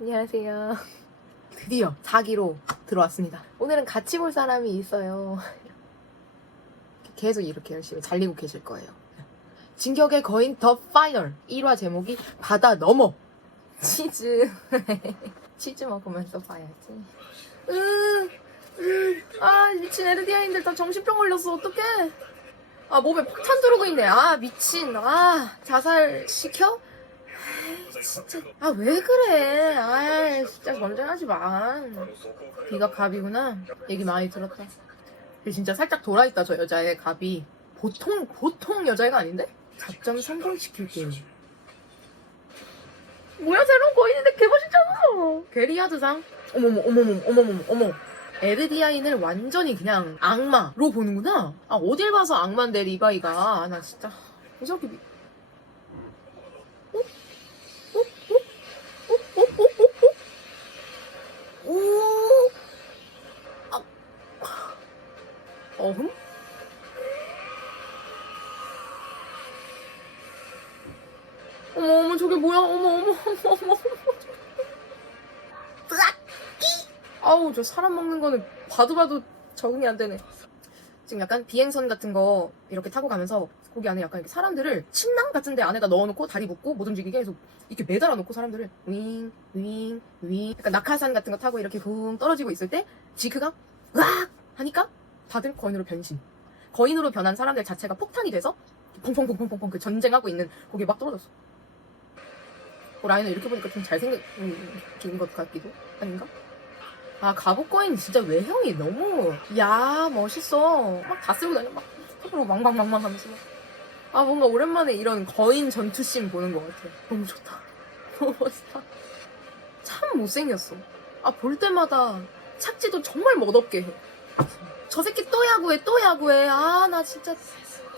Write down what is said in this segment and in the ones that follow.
안녕하세요. 드디어 4기로 들어왔습니다. 오늘은 같이 볼 사람이 있어요. 계속 이렇게 열심히 달리고 계실 거예요. 진격의 거인 더 파이널 1화 제목이 바다 넘어 치즈. 치즈 먹으면서 봐야지. 미친 에르디아인들 다 정신병 걸렸어. 어떡해. 몸에 폭탄 들어오고 있네. 미친. 자살시켜? 진짜 왜 그래. 진짜 전쟁하지 마. 비가 갑이구나. 얘기 많이 들었다. 근데 진짜 살짝 돌아있다. 저 여자의 갑이 보통 여자애가 아닌데? 작전 성공시킬게요. 뭐야, 새로운 거인인데 개멋있잖아. 게리아드상. 어머. 에르디아인을 완전히 그냥 악마로 보는구나. 어딜 봐서 악마인데 리바이가. 나 진짜 왜 저렇게 어흠? 어머, 저게 뭐야? 어머. 저 사람 먹는 거는 봐도 적응이 안 되네. 지금 약간 비행선 같은 거 이렇게 타고 가면서 거기 안에 약간 이렇게 사람들을 침낭 같은 데 안에다 넣어놓고 다리 묶고 못 움직이게 해서 이렇게 매달아 놓고 사람들을 윙 약간 낙하산 같은 거 타고 이렇게 붕 떨어지고 있을 때 지크가 으악 하니까 다들 거인으로 변신. 거인으로 변한 사람들 자체가 폭탄이 돼서 펑펑 그 전쟁하고 있는 거기에 막 떨어졌어. 라이너 이렇게 보니까 좀 잘생긴 것 같기도. 아닌가? 갑옷 거인 진짜 외형이 너무 멋있어. 막 다 쓰고 다녀. 막 손으로 망망 하면서 뭔가 오랜만에 이런 거인 전투씬 보는 것 같아. 너무 좋다. 너무 멋있다. 참 못생겼어. 볼 때마다 착지도 정말 멋없게 해. 저 새끼 또 야구해. 나 진짜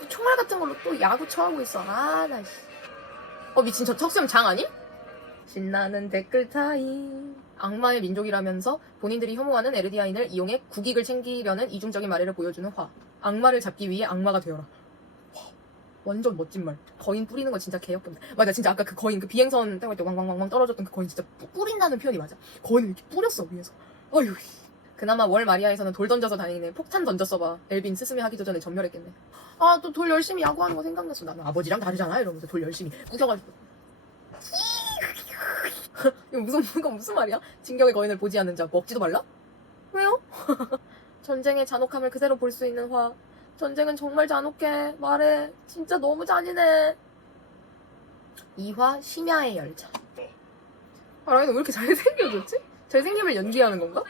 총알 같은 걸로 또 야구 쳐하고 있어. 미친, 저 턱수염 장 아니? 신나는 댓글 타임. 악마의 민족이라면서 본인들이 혐오하는 에르디아인을 이용해 국익을 챙기려는 이중적인 말을 보여주는 화. 악마를 잡기 위해 악마가 되어라. 완전 멋진 말. 거인 뿌리는 거 진짜 개역겹네. 맞아, 진짜 아까 그 거인, 그 비행선 타고 할 때 왕왕왕 떨어졌던 그 거인 진짜 뿌린다는 표현이 맞아. 거인을 이렇게 뿌렸어, 위에서. 어휴. 그나마 월 마리아에서는 돌 던져서 다행이네. 폭탄 던졌어봐. 엘빈 스스메 하기도 전에 전멸했겠네. 또 돌 열심히 야구하는 거 생각났어. 나는 아버지랑 다르잖아 이러면서 돌 열심히 부셔가지고. 이거 무슨 말이야? 진격의 거인을 보지 않는 자 먹지도 말라? 왜요? 전쟁의 잔혹함을 그대로 볼 수 있는 화. 전쟁은 정말 잔혹해. 말해. 진짜 너무 잔인해. 2화 심야의 열차. 라이너 왜 이렇게 잘생겨졌지? 잘생김을 연기하는 건가?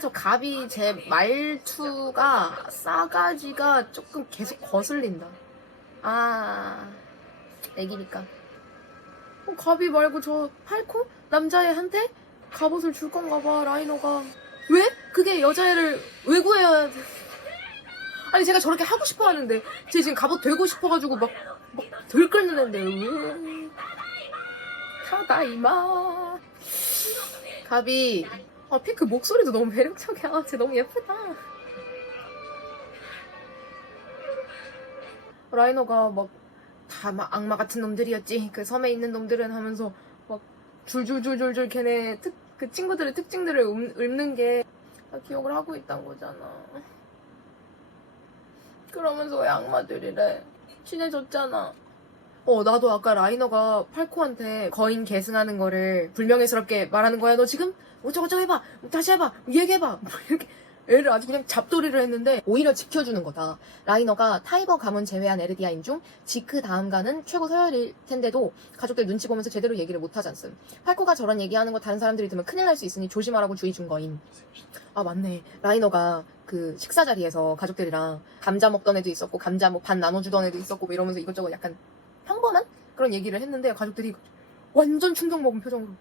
저 갑이 제 말투가 싸가지가 조금 계속 거슬린다. 애기니까. 갑이 말고 저 팔코? 남자애한테 갑옷을 줄 건가 봐, 라이너가. 왜? 그게 여자애를 왜 구해야 돼? 제가 저렇게 하고 싶어 하는데, 쟤 지금 갑옷 되고 싶어가지고 막 들끓는 애인데, 왜? 타다이마. 갑이, 피크 목소리도 너무 매력적이야. 쟤 너무 예쁘다. 라이너가 다 악마 같은 놈들이었지. 그 섬에 있는 놈들은 하면서 막 줄줄줄줄줄 걔네 그 친구들의 특징들을 읊는 게 기억을 하고 있단 거잖아. 그러면서 왜 악마들이래? 친해졌잖아. 나도 아까 라이너가 팔코한테 거인 계승하는 거를 불명예스럽게 말하는 거야. 너 지금 어쩌고저쩌고 해봐. 다시 해봐. 얘기해봐. 이렇게 애를 아주 그냥 잡돌이를 했는데 오히려 지켜주는 거다. 라이너가 타이거 가문 제외한 에르디아인 중 지크 다음가는 최고 서열일 텐데도 가족들 눈치 보면서 제대로 얘기를 못하지 않음. 팔코가 저런 얘기하는 거 다른 사람들이 들으면 큰일 날 수 있으니 조심하라고 주의 준 거임. 맞네. 라이너가 그 식사 자리에서 가족들이랑 감자 먹던 애도 있었고 감자 반 나눠주던 애도 있었고 이러면서 이것저것 약간 평범한 그런 얘기를 했는데 가족들이 완전 충격 먹은 표정으로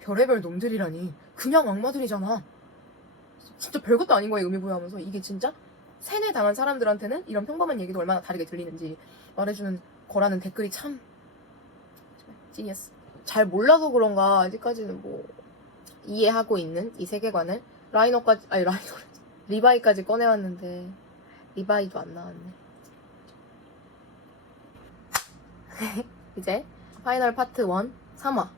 별의별 놈들이라니 그냥 악마들이잖아. 진짜 별것도 아닌 거에 의미부여하면서 이게 진짜 세뇌당한 사람들한테는 이런 평범한 얘기도 얼마나 다르게 들리는지 말해주는 거라는 댓글이 참 찐이었어. 잘 몰라서 그런가 아직까지는 이해하고 있는 이 세계관을 리바이까지 꺼내왔는데 리바이도 안 나왔네. 이제 파이널 파트 1 3화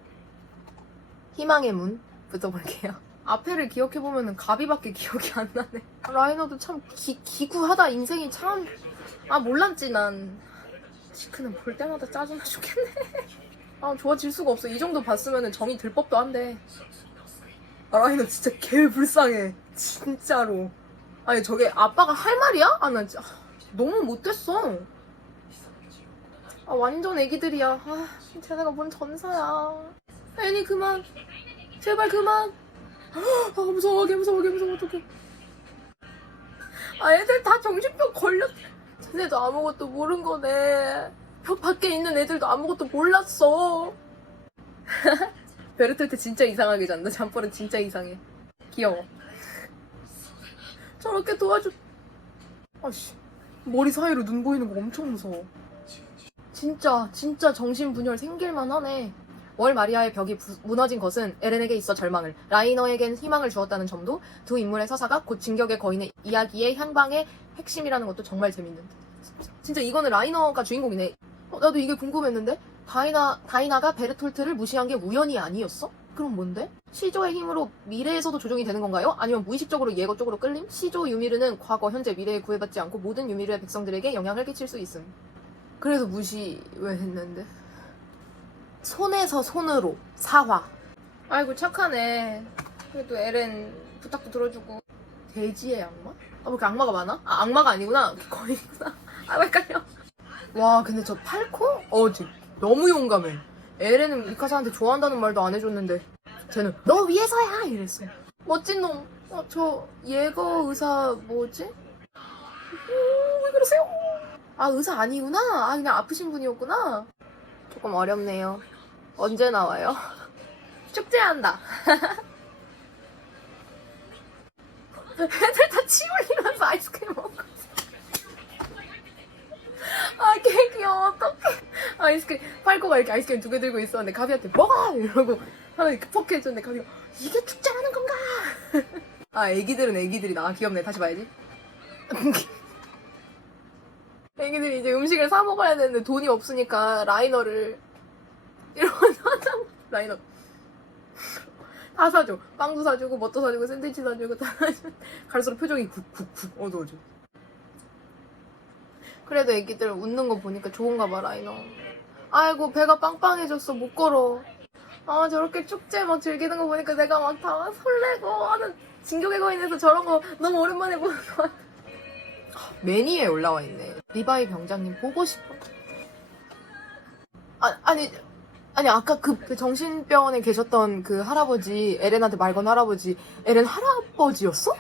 희망의 문 붙여볼게요. 앞에를 기억해보면 가비밖에 기억이 안 나네. 라이너도 참 기구하다. 인생이 참... 아 몰랐지 난. 시크는 볼 때마다 짜증나 죽겠네. 아 좋아질 수가 없어. 이 정도 봤으면 정이 들 법도 한데. 아, 라이너 진짜 개 불쌍해. 진짜로. 아니 저게 아빠가 할 말이야? 아 나 진짜 너무 못됐어. 아 완전 애기들이야. 아 쟤네가 뭔 전사야. 애니 그만. 제발 그만. 아 무서워. 개 무서워. 어떡해. 아 애들 다 정신병 걸렸. 쟤네도 아무것도 모른 거네. 벽 밖에 있는 애들도 아무것도 몰랐어. 베르톨트 진짜 이상하게 잔다. 잠버릇 진짜 이상해. 귀여워. 저렇게 도와줘. 아씨 머리 사이로 눈 보이는 거 엄청 무서워. 진짜 정신분열 생길만 하네. 월 마리아의 벽이 무너진 것은 에렌에게 있어 절망을, 라이너에겐 희망을 주었다는 점도 두 인물의 서사가 곧 진격의 거인의 이야기의 향방의 핵심이라는 것도 정말 재밌는데. 진짜 이거는 라이너가 주인공이네. 나도 이게 궁금했는데 다이나가 베르톨트를 무시한 게 우연이 아니었어? 그럼 뭔데? 시조의 힘으로 미래에서도 조종이 되는 건가요? 아니면 무의식적으로 예거 쪽으로 끌림? 시조 유미르는 과거, 현재, 미래에 구애받지 않고 모든 유미르의 백성들에게 영향을 끼칠 수 있음. 그래서 무시 왜 했는데? 손에서 손으로 사화. 아이고 착하네. 그래도 에렌 부탁도 들어주고. 돼지의 악마? 아, 왜 이렇게 악마가 많아? 아, 악마가 아니구나. 거인이구나. 아, 헷갈려. 와, 근데 저 팔코? 너무 용감해. 에렌은 미카사한테 좋아한다는 말도 안 해줬는데 쟤는 너 위해서야! 이랬어. 멋진 놈. 저 예거 의사 뭐지? 왜 그러세요? 아, 의사 아니구나? 아, 그냥 아프신 분이었구나? 조금 어렵네요. 언제 나와요? 축제한다. 애들 다 침 흘리면서 아이스크림 먹고 있어. 아, 개 귀여워. 어떡해. 아이스크림, 팔코가 이렇게 아이스크림 2개 들고 있었는데 가비한테 먹어! 이러고 하나 이렇게 퍽 해줬는데 가비가 이게 축제하는 건가? 아, 애기들은 애기들이다. 아, 귀엽네. 다시 봐야지. 애기들이 이제 음식을 사 먹어야 되는데 돈이 없으니까 라이너를 이러면서 하자. 라이너 다 사줘. 빵도 사주고 뭣도 사주고 샌드위치 사주고 다 사주고. 갈수록 표정이 쿡쿡쿡 어두워져. 그래도 애기들 웃는 거 보니까 좋은가 봐. 라이너 아이고 배가 빵빵해졌어. 못 걸어. 아 저렇게 축제 막 즐기는 거 보니까 내가 막 다 설레고 하는. 진격의 거인에서 저런 거 너무 오랜만에 보는 거 같아. 매니에 올라와 있네. 리바이 병장님 보고 싶어. 아니 아까 그 정신병원에 계셨던 그 할아버지, 에렌한테 말 건 할아버지, 에렌 할아버지였어?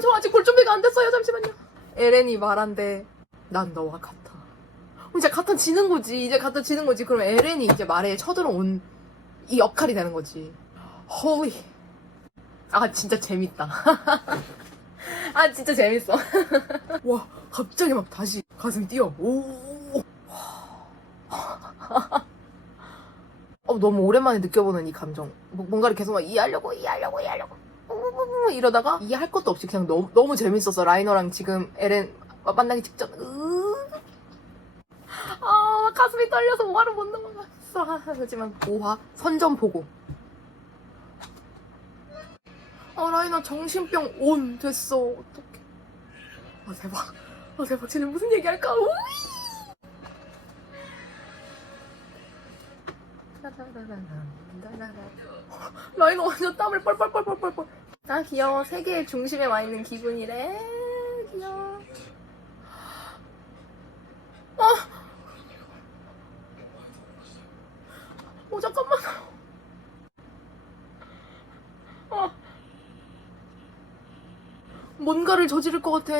저 아직 볼 준비가 안 됐어요. 잠시만요. 에렌이 말한대. 난 너와 같아. 이제 같아 지는 거지. 그럼 에렌이 이제 말에 쳐들어온 이 역할이 되는 거지. 홀리. 아 진짜 재밌다. 아 진짜 재밌어. 와 갑자기 막 다시 가슴 뛰어. 오. 너무 오랜만에 느껴보는 이 감정. 뭔가를 계속 막 이해하려고 이러다가 이해할 것도 없이 그냥 너무 재밌었어. 라이너랑 지금 에렌 만나기 직전. 가슴이 떨려서 5화를 못 넘어갔어. 하지만 5화 선전 보고. 라이너 정신병 온 됐어. 어떡해. 대박. 쟤는 무슨 얘기할까? 라이너 완전 땀을 뻘뻘. 아 귀여워. 세계의 중심에 와 있는 기분이래. 귀여워. 잠깐만. 뭔가를 저지를 것 같아.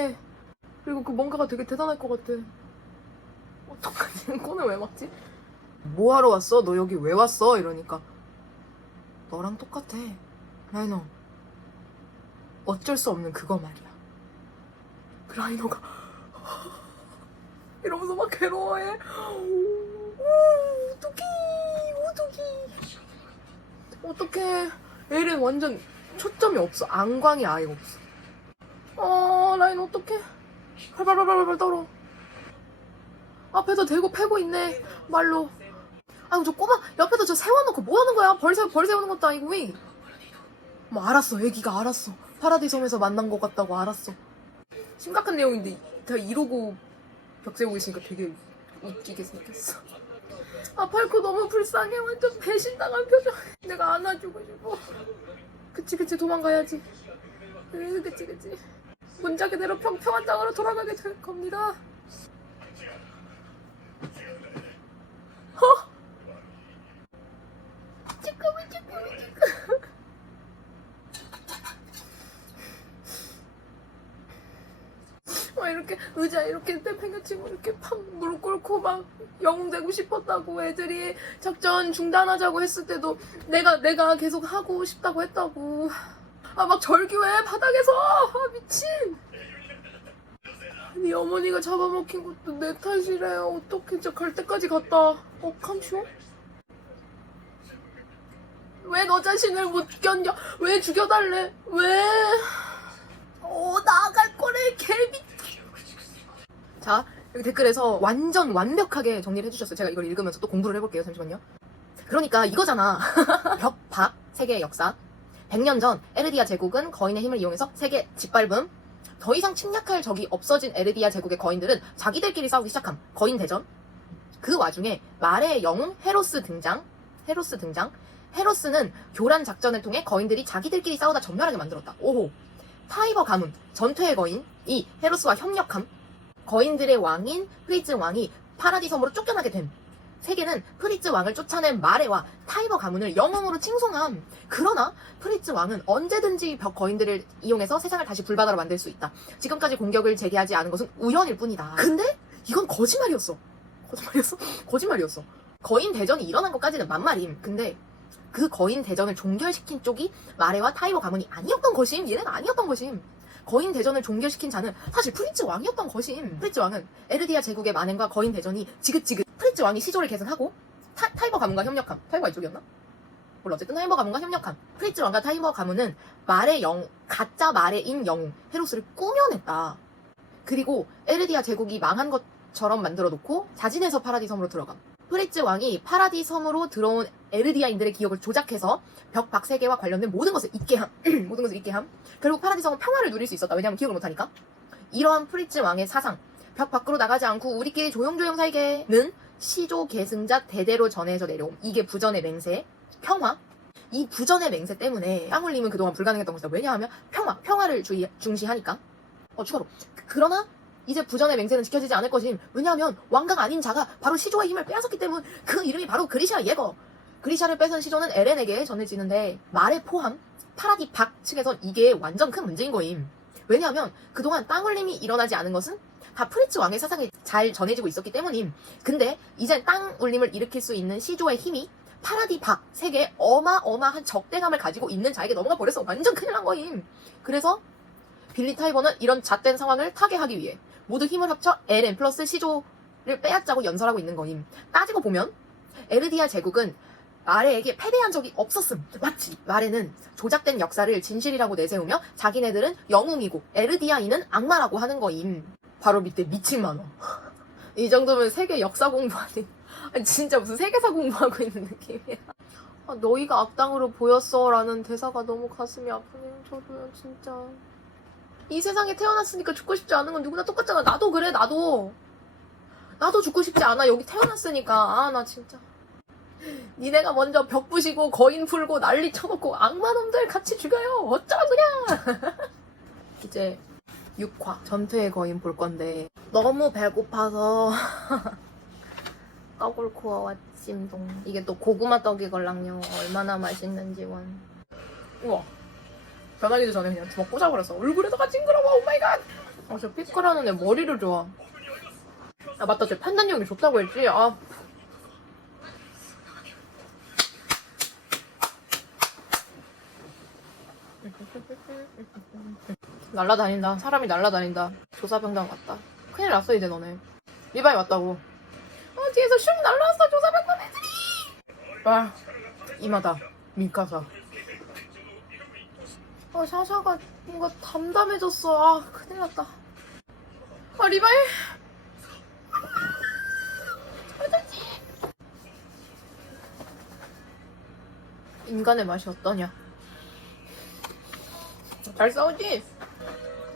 그리고 그 뭔가가 되게 대단할 것 같아. 어떡하지? 콘을 왜 막지? 뭐 하러 왔어? 너 여기 왜 왔어? 이러니까 너랑 똑같아. 라이너. 어쩔 수 없는 그거 말이야. 그 라이너가 이러면서 막 괴로워해. 어떡해. 어떡해. 에렌 완전 초점이 없어. 안광이 아예 없어. 라인 어떡해. 발발발발발 떨어. 앞에서 대고 패고 있네. 말로. 아유, 저 꼬마 옆에서 저 세워놓고 뭐 하는 거야? 벌 세우는 것도 아니고 왜? 뭐 알았어. 애기가 알았어. 파라디섬에서 만난 것 같다고 알았어. 심각한 내용인데 다 이러고 벽 세우고 있으니까 되게 웃기게 생겼어. 아, 팔코 너무 불쌍해. 완전 배신당한 표정. 내가 안아주고 싶어. 그치 도망가야지. 그치 문자 그대로 평평한 땅으로 돌아가게 될 겁니다. 지금 이렇게 의자 이렇게 내팽개치고 이렇게 팍 무릎 꿇고 막 영웅 되고 싶었다고 애들이 작전 중단하자고 했을 때도 내가 계속 하고 싶다고 했다고. 아, 막 절규해 바닥에서. 아, 미친. 아니, 어머니가 잡아먹힌 것도 내 탓이래요. 어떡해. 진짜 갈 때까지 갔다. 캄쇼? 왜 너 자신을 못 견뎌? 왜 죽여달래? 왜? 나갈 거래 개미. 자, 여기 댓글에서 완전 완벽하게 정리를 해주셨어요. 제가 이걸 읽으면서 또 공부를 해볼게요. 잠시만요. 그러니까 이거잖아. 벽박 세계의 역사. 100년 전 에르디아 제국은 거인의 힘을 이용해서 세계 짓밟음. 더 이상 침략할 적이 없어진 에르디아 제국의 거인들은 자기들끼리 싸우기 시작함. 거인 대전. 그 와중에 말의 영웅 헤로스 등장. 헤로스는 교란 작전을 통해 거인들이 자기들끼리 싸우다 전멸하게 만들었다. 오호. 타이버 가문, 전투의 거인, 이 헤로스와 협력함. 거인들의 왕인 프리츠 왕이 파라디 섬으로 쫓겨나게 됨. 세계는 프리츠 왕을 쫓아낸 마레와 타이버 가문을 영웅으로 칭송함. 그러나 프리츠 왕은 언제든지 벽 거인들을 이용해서 세상을 다시 불바다로 만들 수 있다. 지금까지 공격을 제기하지 않은 것은 우연일 뿐이다. 근데 이건 거짓말이었어. 거인 대전이 일어난 것까지는 만말임. 근데 그 거인 대전을 종결시킨 쪽이 마레와 타이버 가문이 아니었던 것임. 얘네가 아니었던 것임. 거인 대전을 종결시킨 자는 사실 프리츠 왕이었던 것임. 프리츠 왕은 에르디아 제국의 만행과 거인 대전이 지긋지긋. 프리츠 왕이 시조를 계승하고 타이버 가문과 협력함. 타이버가 이쪽이었나? 몰라. 어쨌든 타이버 가문과 협력함. 프리츠 왕과 타이버 가문은 가짜 마레인 영웅 헤로스를 꾸며냈다. 그리고 에르디아 제국이 망한 것처럼 만들어 놓고 자진해서 파라디 섬으로 들어감. 프리츠 왕이 파라디 섬으로 들어온 에르디아인들의 기억을 조작해서 벽박 세계와 관련된 모든 것을 잊게 함. 그리고 파라디 섬은 평화를 누릴 수 있었다. 왜냐하면 기억을 못하니까. 이러한 프리츠 왕의 사상, 벽 밖으로 나가지 않고 우리끼리 조용조용 살게는 시조 계승자 대대로 전해져 내려옴. 이게 부전의 맹세, 평화. 이 부전의 맹세 때문에 땅울림은 그동안 불가능했던 것이다. 왜냐하면 평화를 중시하니까. 추가로. 그러나 이제 부전의 맹세는 지켜지지 않을 것임. 왜냐하면 왕가가 아닌 자가 바로 시조의 힘을 빼앗았기 때문. 그 이름이 바로 그리시아 예거. 그리시아를 뺏은 시조는 에렌에게 전해지는데 말의 포함, 파라디 박 측에서 이게 완전 큰 문제인 거임. 왜냐하면 그동안 땅울림이 일어나지 않은 것은 다 프리츠 왕의 사상이 잘 전해지고 있었기 때문임. 근데 이젠 땅울림을 일으킬 수 있는 시조의 힘이 파라디 박 세계에 어마어마한 적대감을 가지고 있는 자에게 넘어가 버려서 완전 큰일 난 거임. 그래서 빌리 타이버는 이런 잣된 상황을 타개하기 위해 모두 힘을 합쳐 에렌 플러스 시조를 빼앗자고 연설하고 있는 거임. 따지고 보면 에르디아 제국은 마레에게 패배한 적이 없었음. 맞지? 마레는 조작된 역사를 진실이라고 내세우며 자기네들은 영웅이고 에르디아인은 악마라고 하는 거임. 바로 밑에 미친 만화. 이 정도면 세계 역사 공부 아닌, 진짜 무슨 세계사 공부하고 있는 느낌이야. 너희가 악당으로 보였어 라는 대사가 너무 가슴이 아프네요. 저도요, 진짜. 이 세상에 태어났으니까 죽고 싶지 않은 건 누구나 똑같잖아. 나도 그래. 나도 죽고 싶지 않아. 여기 태어났으니까. 나 진짜. 니네가 먼저 벽 부시고 거인 풀고 난리 쳐놓고 악마놈들 같이 죽여요. 어쩌라고 그냥. 이제 6화 전투의 거인 볼 건데 너무 배고파서 떡을 구워왔찜동. 이게 또 고구마 떡이걸랑요. 얼마나 맛있는지 원. 우와, 변하기도 전에 그냥 주먹 꽂아버렸어. 얼굴에다가 징그러워. 오마이갓. 저 피클하는 애 머리를 좋아. 맞다, 저 판단력이 좋다고 했지. 날라다닌다. 사람이 날라다닌다. 조사병장 왔다. 큰일 났어 이제 너네. 리바이 왔다고. 뒤에서 슝 날라왔어 조사병장 애들이. 와, 이마다. 미카사. 아, 샤샤가 뭔가 담담해졌어. 아, 큰일 났다. 아, 리바이. 인간의 맛이 어떠냐? 잘 싸우지?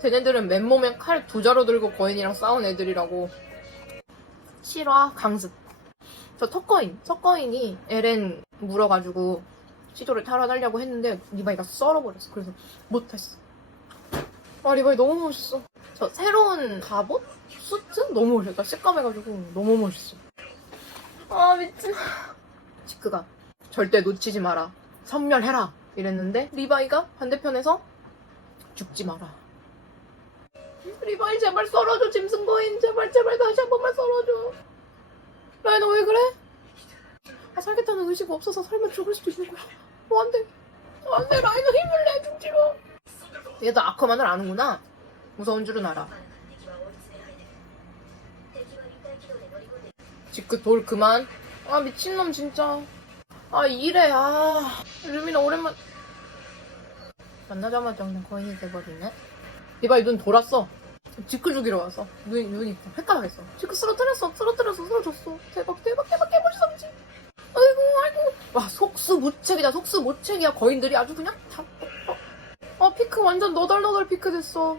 쟤네들은 맨몸에 칼 2자루 들고 거인이랑 싸운 애들이라고. 실화 강습. 저 턱거인이 에렌 물어가지고 시도를 탈환하려고 했는데 리바이가 썰어버렸어. 그래서 못했어. 아, 리바이 너무 멋있어. 저 새로운 갑옷? 수트? 너무 멋있다. 시꺼매가지고 너무 멋있어. 아, 미친. 지크가 절대 놓치지 마라. 섬멸해라. 이랬는데 리바이가 반대편에서 죽지 마라. 리바이 제발 썰어줘. 짐승거인 제발 다시 한 번만 썰어줘. 라이너 왜 그래? 아, 살겠다는 의지가 없어서 설마 죽을 수도 있는 거야. 안돼 라이너 힘을 내. 죽지 마. 얘도 아커만을 아는구나. 무서운 줄은 알아. 지크 돌 그만. 아, 미친놈 진짜. 아, 이래. 아, 루미나 오랜만 만나자마자 그냥 거인이 돼버리네. 리바이 눈 돌았어. 지크 죽이러 와서 눈이 헷갈하겠어. 지크 쓰러뜨렸어. 대박 개멋있어. 미친. 아이고. 와, 속수무책이다. 속수무책이야. 거인들이 아주 그냥 다. 피크 완전 너덜너덜 피크 됐어.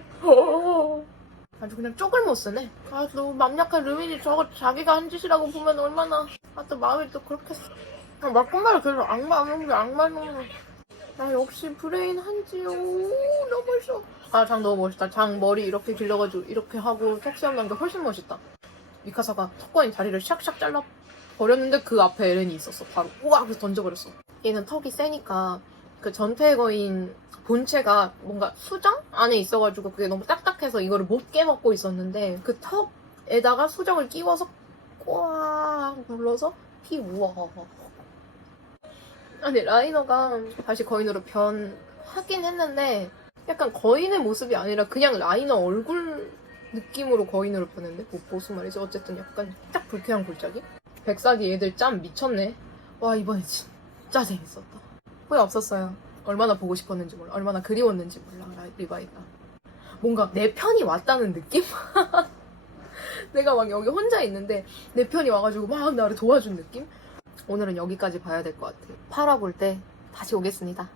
아주 그냥 쪽을 못 쓰네. 아, 너무 맘약한 루민이 저거 자기가 한 짓이라고 보면 얼마나. 아, 또 마음이 또 그렇게. 아, 말끝말을 그래서 악마는. 아, 역시 브레인 한지요. 너무 멋있어. 아, 장 너무 멋있다. 장 머리 이렇게 길러가지고 이렇게 하고 턱 수염 난 게 훨씬 멋있다. 미카사가 턱거인 다리를 샥샥 잘라 버렸는데 그 앞에 에렌이 있었어. 바로 우와 그래서 던져버렸어. 얘는 턱이 세니까 그 전투의 거인 본체가 뭔가 수정 안에 있어가지고 그게 너무 딱딱해서 이거를 못 깨먹고 있었는데 그 턱에다가 수정을 끼워서 꽉 눌러서 피 우와. 아니, 라이너가 다시 거인으로 변하긴 했는데 약간 거인의 모습이 아니라 그냥 라이너 얼굴 느낌으로 거인으로 변했는데 뭐 보스 말이지. 어쨌든 약간 딱 불쾌한 골짜기. 백사기 애들 짬 미쳤네. 와, 이번에 진짜 재밌었다. 후회 없었어요. 얼마나 보고 싶었는지 몰라. 얼마나 그리웠는지 몰라. 리바이가 뭔가 내 편이 왔다는 느낌? 내가 막 여기 혼자 있는데 내 편이 와가지고 막 나를 도와준 느낌? 오늘은 여기까지 봐야 될 것 같아요. 팔아 볼 때 다시 오겠습니다.